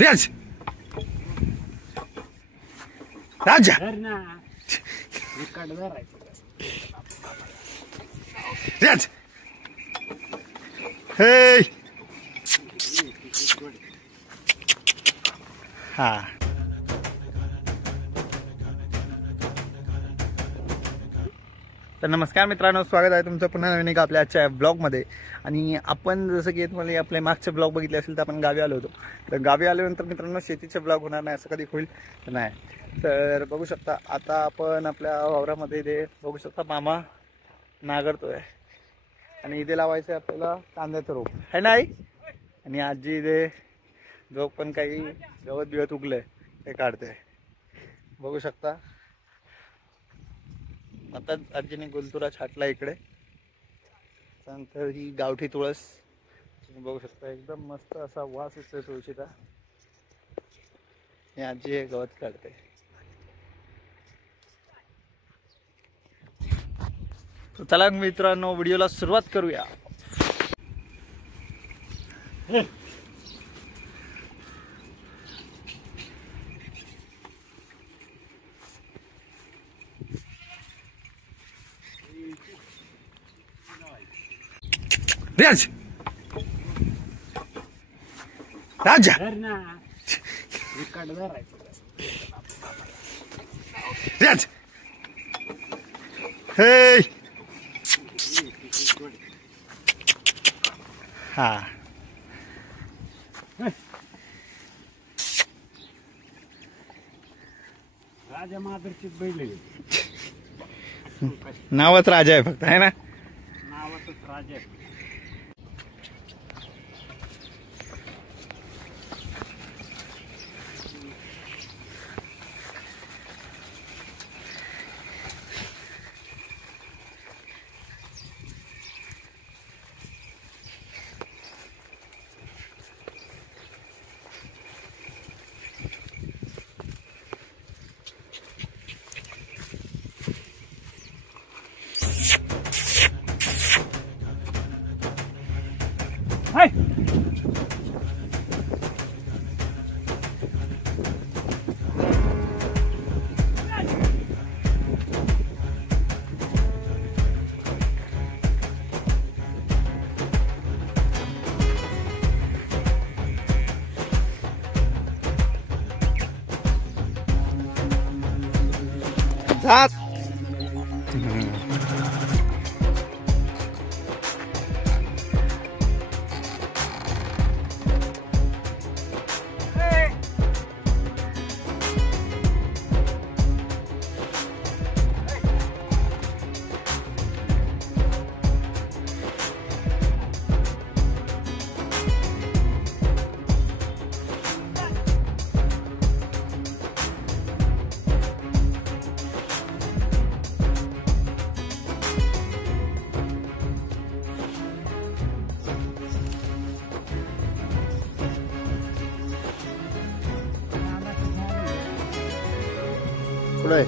राज राजा राज हे हा तर नमस्कार मित्रांनो, स्वागत आहे तुमचं पुन्हा नवीन एका आपल्या आजच्या ब्लॉगमध्ये. आणि आपण जसं की तुम्हाला आपले मागचे ब्लॉग बघितले असेल तर आपण गावी आलो होतो. तर गावी आल्यानंतर मित्रांनो शेतीचे ब्लॉग होणार नाही असं कधी होईल नाही. तर बघू शकता आता आपण आपल्या वावरामध्ये इथे बघू शकता मामा नांगरतोय आणि इथे लावायचं आहे आपल्याला कांद्याचं रोप आहे ना आई. आणि आजी इथे जो पण काही गवत बिवत उगलंय ते काढते बघू शकता. आता आजीने गुलतुरा छाटला इकडे. त्यानंतर ही गावठी तुळस तुम्ही बघू शकता, एकदम मस्त असा वास येतोय तुळशीचा. ही आजी हे गवत काढते. तर चला मित्रांनो व्हिडिओला सुरुवात करूया. राज राजा राज हे हा राजा मादरची बैल नावच राजा आहे फक्त, आहे ना. नावातच राजा आहे. जात पुढे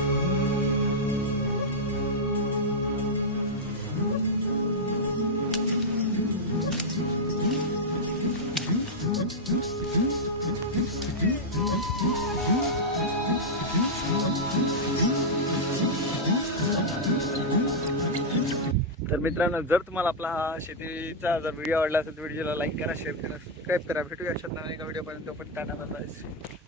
तर मित्रांनो, जर तुम्हाला आपला हा शेतीचा जर व्हिडिओ आवडला असेल तर व्हिडिओला लाईक करा, शेअर करा, सबस्क्राईब करा. भेटूया अशाच नवीन एका व्हिडिओपर्यंत. पण टाटा बाय बाय.